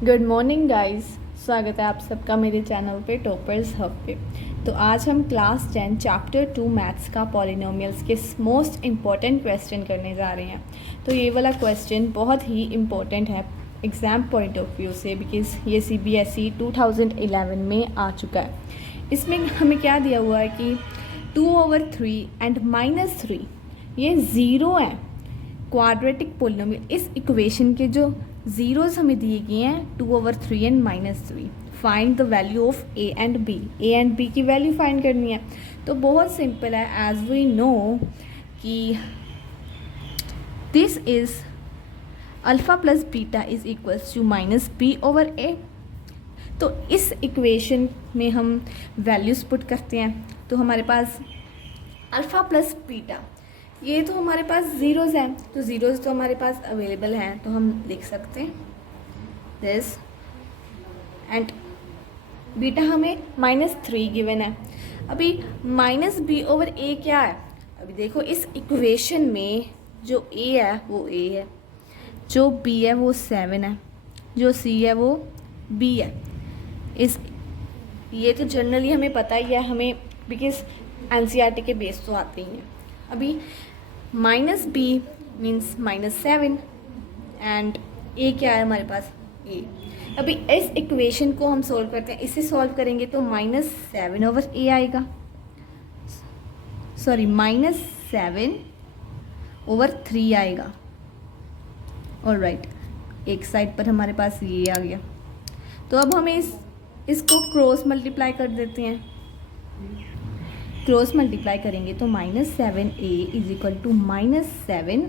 Good morning guys, स्वागत है आप सबका मेरे चैनल पे टॉपर्स हब पे। तो आज हम क्लास 10 चैप्टर 2 मैथ्स का पॉलिनोमियल्स के मोस्ट इम्पॉर्टेंट क्वेश्चन करने जा रहे हैं। तो ये वाला क्वेश्चन बहुत ही इम्पॉर्टेंट है एग्ज़ाम पॉइंट ऑफ व्यू से, बिकॉज़ ये CBSE 2011 में आ चुका है। इसमें हमें क्या दिया हुआ है कि 2/3 एंड -3 ये ज़ीरो है क्वाड्रेटिक पोलिनोमियल। इस इक्वेशन के जो ज़ीरोज़ हमें दिए गए हैं 2/3 and -3। Find the value of A and B. A and B की वैल्यू फाइंड करनी है। तो बहुत सिंपल है, एज वी नो कि this is alpha plus beta is equals to -b/a। तो इस इक्वेशन में हम वैल्यूज़ पुट करते हैं। तो हमारे पास अल्फ़ा प्लस बीटा, ये तो हमारे पास ज़ीरोज़ हैं, तो ज़ीरोज़ तो हमारे पास अवेलेबल हैं, तो हम लिख सकते हैं दिस। एंड बीटा हमें -3 गिवन है। अभी -b/a क्या है? अभी देखो इस इक्वेशन में जो a है वो a है, जो b है वो 7 है, जो c है वो b है। ये तो जनरली हमें पता ही है, हमें बिकॉज NCERT के बेस तो आते ही हैं। अभी -b मीन्स -7 एंड a क्या है हमारे पास a। अभी इस इक्वेशन को हम सॉल्व करते हैं, इसे सॉल्व करेंगे तो -7/a आएगा, सॉरी -7/3 आएगा। ऑलराइट, एक साइड पर हमारे पास ये आ गया। तो अब हमें इसको क्रॉस मल्टीप्लाई कर देते हैं। क्रॉस मल्टीप्लाई करेंगे तो -7a is equal to -7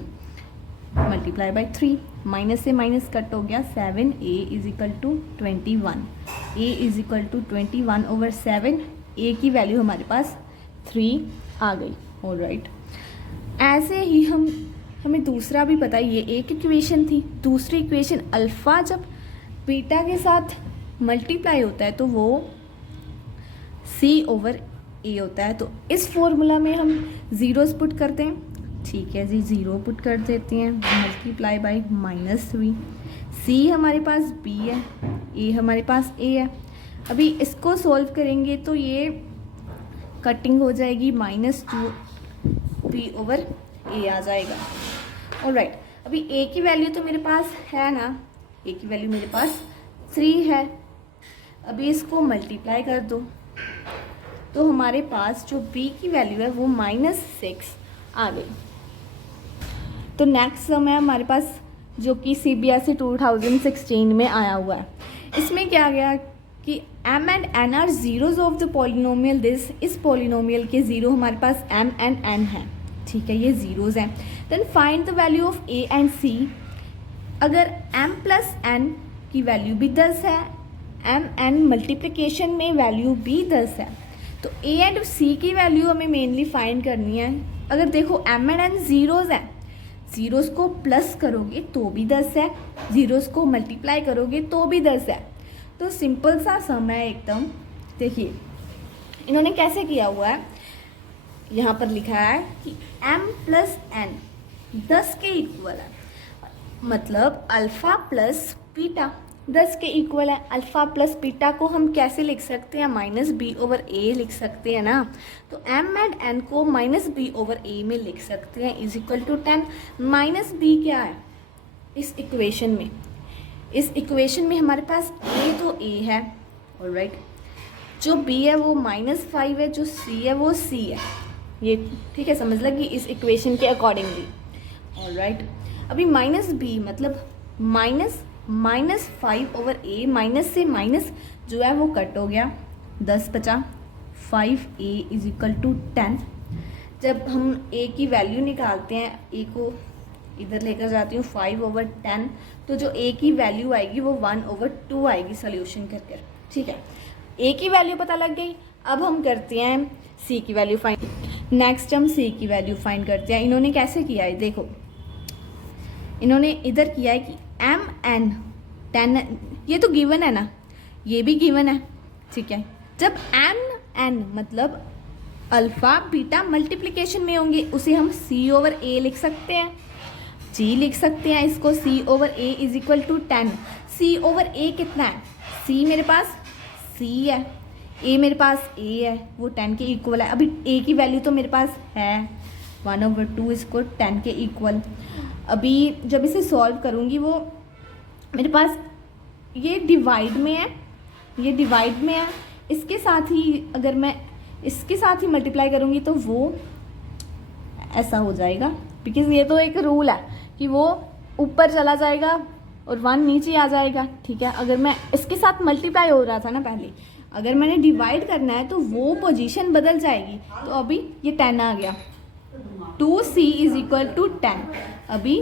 multiply by 3। Minus से माइनस कट हो गया, 7a is equal to 21। a is equal to 21/7। a की वैल्यू हमारे पास 3 आ गई। ऑलराइट, ऐसे ही हमें दूसरा भी पता है, ये एक इक्वेशन थी। दूसरी इक्वेशन अल्फ़ा जब बीटा के साथ मल्टीप्लाई होता है तो वो c/a होता है। तो इस फॉर्मूला में हम ज़ीरोज़ पुट करते हैं। ठीक है जी, 0 पुट कर देते हैं, मल्टीप्लाई बाई -3। c हमारे पास b है, a हमारे पास a है। अभी इसको सॉल्व करेंगे तो ये कटिंग हो जाएगी, -2b/a आ जाएगा। ऑलराइट, अभी a की वैल्यू तो मेरे पास है ना, a की वैल्यू मेरे पास 3 है। अभी इसको मल्टीप्लाई कर दो तो हमारे पास जो b की वैल्यू है वो -6 आ गई। तो नेक्स्ट सम है हमारे पास जो कि CBSE 2016 में आया हुआ है। इसमें क्या गया कि m and n are zeros of the polynomial this. इस पॉलिनोमियल के ज़ीरो हमारे पास m एंड n है। ठीक है, ये ज़ीरोज़ हैं। Then find the value of a and c। अगर m प्लस n की वैल्यू भी 10 है, m n मल्टीप्लिकेशन में वैल्यू भी 10 है, तो a एंड c की वैल्यू हमें मेनली फाइंड करनी है। अगर देखो m एंड n ज़ीरोज़ हैं, ज़ीरोज़ को प्लस करोगे तो भी 10 है, ज़ीरोज़ को मल्टीप्लाई करोगे तो भी 10 है। तो सिंपल सा सम है एकदम। देखिए इन्होंने कैसे किया हुआ है, यहाँ पर लिखा है कि m प्लस n 10 के इक्वल है, मतलब अल्फ़ा प्लस बीटा 10 के इक्वल है। अल्फ़ा प्लस बीटा को हम कैसे लिख सकते हैं? -b/a लिख सकते हैं ना। तो m एंड n को -b/a में लिख सकते हैं, इज इक्वल टू 10। -b क्या है इस इक्वेशन में? इस इक्वेशन में हमारे पास a तो a है, ऑलराइट, जो b है वो -5 है, जो c है वो c है। ये ठीक है, समझ लगी इस इक्वेशन के अकॉर्डिंगली। ऑलराइट, अभी -b मतलब -5/a, माइनस से माइनस जो है वो कट हो गया, 10 बचा, 5a इज इक्वल टू 10। जब हम a की वैल्यू निकालते हैं, a को इधर लेकर जाती हूँ 5/10, तो जो a की वैल्यू आएगी वो 1/2 आएगी सोल्यूशन करके। ठीक है, a की वैल्यू पता लग गई। अब हम करते हैं c की वैल्यू फाइंड। नेक्स्ट हम c की वैल्यू फाइंड करते हैं। इन्होंने कैसे किया है देखो, इन्होंने इधर किया है कि m n 10, ये तो गिवन है ना, ये भी गिवन है। ठीक है, जब m n मतलब अल्फ़ा बीटा मल्टीप्लिकेशन में होंगे, उसे हम c/a लिख सकते हैं, g लिख सकते हैं इसको, c/a is equal to 10। c c over a कितना है, c मेरे पास c है, a मेरे पास a है, वो 10 के इक्वल है। अभी a की वैल्यू तो मेरे पास है 1/2, इसको 10 के इक्वल। अभी जब इसे सॉल्व करूँगी वो मेरे पास ये डिवाइड में है, ये डिवाइड में है, इसके साथ ही अगर मैं इसके साथ ही मल्टीप्लाई करूँगी तो वो ऐसा हो जाएगा, बिकॉज ये तो एक रूल है कि वो ऊपर चला जाएगा और 1 नीचे आ जाएगा, ठीक है। अगर मैं इसके साथ मल्टीप्लाई हो रहा था ना पहले, अगर मैंने डिवाइड करना है तो वो पोजीशन बदल जाएगी। तो अभी ये 10 आ गया, 2c इज इक्वल टू 10। अभी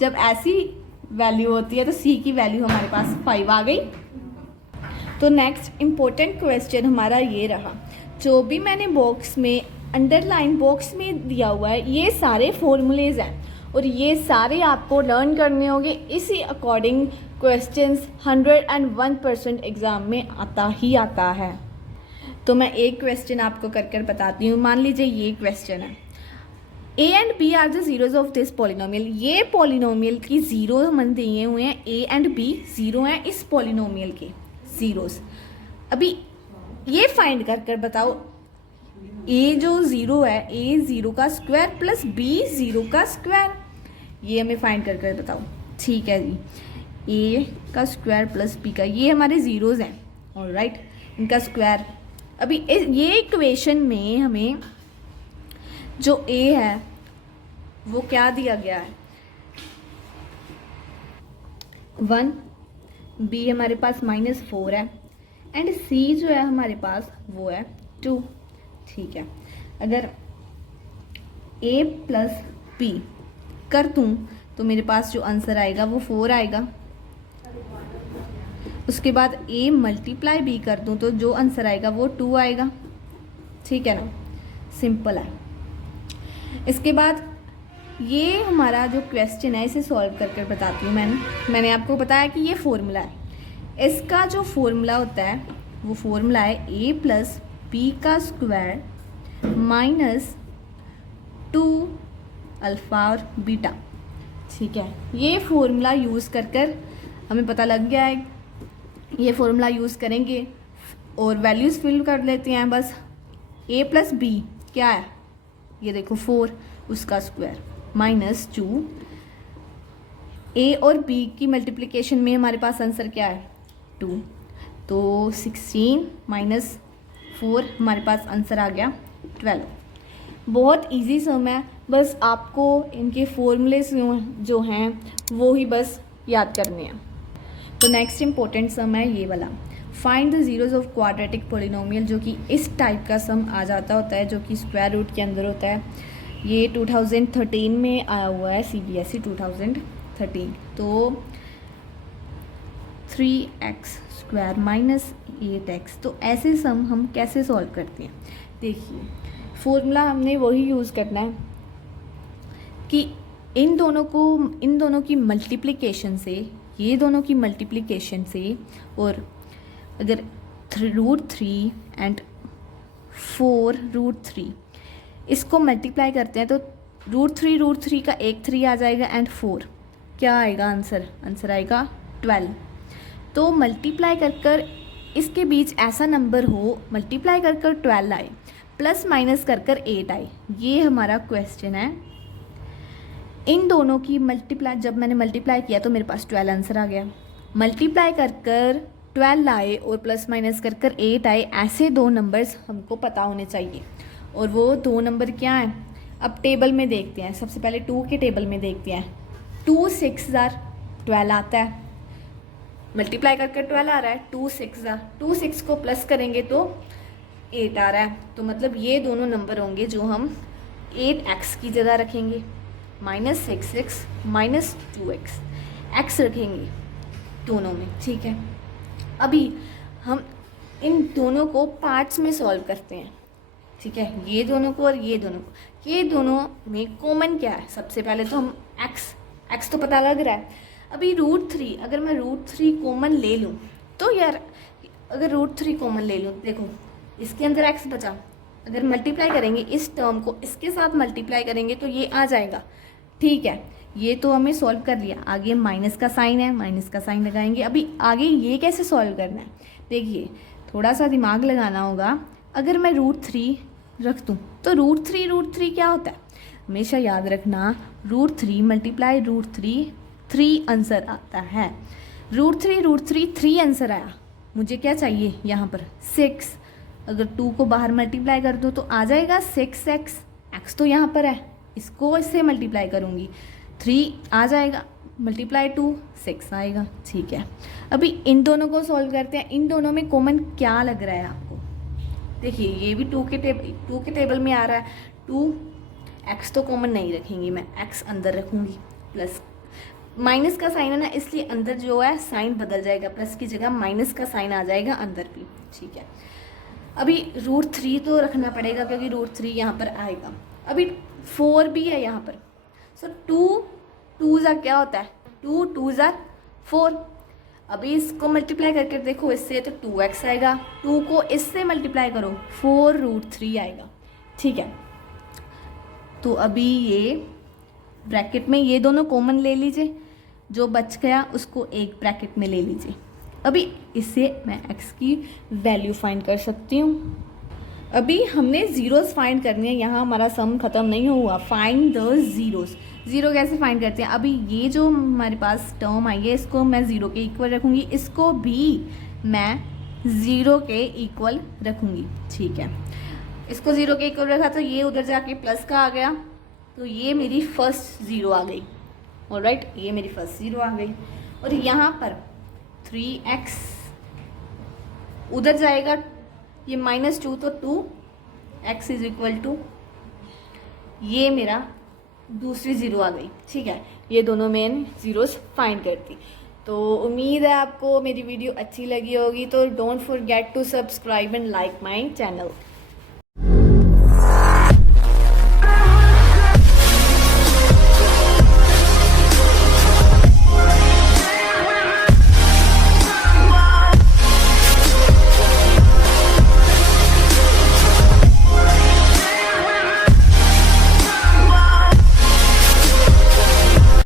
जब ऐसी वैल्यू होती है तो c की वैल्यू हमारे पास 5 आ गई। तो नेक्स्ट इम्पोर्टेंट क्वेश्चन हमारा ये रहा, जो भी मैंने बॉक्स में अंडरलाइन बॉक्स में दिया हुआ है ये सारे फॉर्मूलेज हैं और ये सारे आपको लर्न करने होंगे। इसी अकॉर्डिंग क्वेश्चंस 101% एग्ज़ाम में आता ही आता है। तो मैं एक क्वेश्चन आपको कर बताती हूँ। मान लीजिए ये क्वेश्चन है, a and b are the zeros of this polynomial. ये पॉलिनोमियल की जीरो हम दिए हुए हैं, a एंड b जीरो हैं इस पॉलिनोमियल के जीरोस। अभी ये फाइंड कर बताओ, a जो ज़ीरो है, a ज़ीरो का स्क्वायर प्लस b ज़ीरो का स्क्वायर, ये हमें फाइंड कर बताओ। ठीक है जी, a का स्क्वायर प्लस b का, ये हमारे ज़ीरोज़ हैं, ऑलराइट, इनका स्क्वायर। अभी ये इक्वेशन में हमें जो a है वो क्या दिया गया है 1, b हमारे पास -4 है एंड c जो है हमारे पास वो है 2। ठीक है, अगर a प्लस b कर दूँ तो मेरे पास जो आंसर आएगा वो 4 आएगा। उसके बाद a मल्टीप्लाई b कर दूँ तो जो आंसर आएगा वो 2 आएगा। ठीक है ना, सिंपल है। इसके बाद ये हमारा जो क्वेश्चन है इसे सॉल्व कर बताती हूँ। मैंने आपको बताया कि ये फॉर्मूला है। इसका जो फॉर्मूला होता है वो फॉर्मूला है a प्लस बी का स्क्वायर माइनस 2 अल्फ़ा और बीटा। ठीक है, ये फॉर्मूला यूज़ कर हमें पता लग गया है, ये फॉर्मूला यूज़ करेंगे और वैल्यूज़ फिल कर लेते हैं बस। a प्लस बी क्या है, ये देखो 4, उसका स्क्वायर माइनस 2, a और b की मल्टीप्लिकेशन में हमारे पास आंसर क्या है 2, तो 16 माइनस 4 हमारे पास आंसर आ गया 12। बहुत इजी सम है, बस आपको इनके फॉर्मूलेस जो हैं वो ही बस याद करने हैं। तो नेक्स्ट इम्पोर्टेंट सम है ये वाला, find the zeros of quadratic polynomial, जो कि इस टाइप का सम आ जाता होता है जो कि स्क्वायर रूट के अंदर होता है। ये 2013 में आया हुआ है, CBSE 2013। तो 3x स्क्वायर माइनस 8x, तो ऐसे सम हम कैसे सॉल्व करते हैं। देखिए फॉर्मूला हमने वही यूज़ करना है कि इन दोनों की मल्टीप्लिकेशन से, ये दोनों की मल्टीप्लिकेशन से, और अगर √3 एंड 4√3 इसको मल्टीप्लाई करते हैं तो √3 का एक 3 आ जाएगा एंड 4 क्या आएगा आंसर आएगा 12। तो मल्टीप्लाई कर इसके बीच ऐसा नंबर हो, मल्टीप्लाई कर 12 आए, प्लस माइनस कर 8 आए, ये हमारा क्वेश्चन है। इन दोनों की मल्टीप्लाई, जब मैंने मल्टीप्लाई किया तो मेरे पास 12 आंसर आ गया। मल्टीप्लाई कर 12 आए और प्लस माइनस कर 8 आए, ऐसे दो नंबर्स हमको पता होने चाहिए। और वो दो नंबर क्या हैं, अब टेबल में देखते हैं। सबसे पहले 2 के टेबल में देखते हैं। 2 6 12 आता है, मल्टीप्लाई कर 12 आ रहा है, 2 6 को प्लस करेंगे तो 8 आ रहा है। तो मतलब ये दोनों नंबर होंगे जो हम 8x की जगह रखेंगे, -6x -2x, x रखेंगे दोनों में। ठीक है, अभी हम इन दोनों को पार्ट्स में सॉल्व करते हैं। ठीक है, ये दोनों को और ये दोनों को, ये दोनों में कॉमन क्या है। सबसे पहले तो हम x तो पता लग रहा है। अभी √3, अगर मैं √3 कॉमन ले लूँ तो यार, अगर √3 कॉमन ले लूँ, देखो इसके अंदर x बचा, अगर मल्टीप्लाई करेंगे इस टर्म को इसके साथ मल्टीप्लाई करेंगे तो ये आ जाएगा। ठीक है, ये तो हमें सॉल्व कर लिया, आगे माइनस का साइन है, माइनस का साइन लगाएंगे। अभी आगे ये कैसे सॉल्व करना है, देखिए थोड़ा सा दिमाग लगाना होगा। अगर मैं √3 रख दूँ तो √3 क्या होता है, हमेशा याद रखना √3 मल्टीप्लाई √3 3 आंसर आता है। √3 3 आंसर आया, मुझे क्या चाहिए यहाँ पर 6। अगर 2 को बाहर मल्टीप्लाई कर दो तो आ जाएगा 6x, x तो यहाँ पर है, इसको इससे मल्टीप्लाई करूँगी 3 आ जाएगा, मल्टीप्लाई 2 6 आएगा। ठीक है, अभी इन दोनों को सॉल्व करते हैं। इन दोनों में कॉमन क्या लग रहा है आपको, देखिए ये भी 2 के टेबल में आ रहा है। 2x तो कॉमन नहीं रखेंगी मैं, x अंदर रखूँगी, प्लस माइनस का साइन है ना, इसलिए अंदर जो है साइन बदल जाएगा, प्लस की जगह माइनस का साइन आ जाएगा अंदर भी। ठीक है, अभी √3 तो रखना पड़ेगा क्योंकि √3 यहाँ पर आएगा। अभी 4 भी है यहाँ पर, सो 2 ज़ा क्या होता है, 2 ज़ा 4। अभी इसको मल्टीप्लाई करके देखो इससे तो 2x आएगा, 2 को इससे मल्टीप्लाई करो 4√3 आएगा। ठीक है, तो अभी ये ब्रैकेट में ये दोनों कॉमन ले लीजिए, जो बच गया उसको एक ब्रैकेट में ले लीजिए। अभी इससे मैं x की वैल्यू फाइंड कर सकती हूँ। अभी हमने ज़ीरोज़ फाइंड करनी है, यहाँ हमारा सम ख़त्म नहीं हुआ। फाइंड द ज़ीरोज़, ज़ीरो कैसे फाइंड करते हैं। अभी ये जो हमारे पास टर्म आई है इसको मैं ज़ीरो के इक्वल रखूँगी, इसको भी मैं ज़ीरो के इक्वल रखूँगी। ठीक है, इसको ज़ीरो के इक्वल रखा तो ये उधर जाके प्लस का आ गया, तो ये मेरी फर्स्ट ज़ीरो आ गई। ऑलराइट, ये मेरी फर्स्ट ज़ीरो आ गई। और यहाँ पर 3x उधर जाएगा, ये -2 तो 2x इज इक्वल टू, ये मेरा दूसरी ज़ीरो आ गई। ठीक है, ये दोनों मैंने ज़ीरोज़ फाइंड करती। तो उम्मीद है आपको मेरी वीडियो अच्छी लगी होगी, तो don't forget to subscribe and like my channel.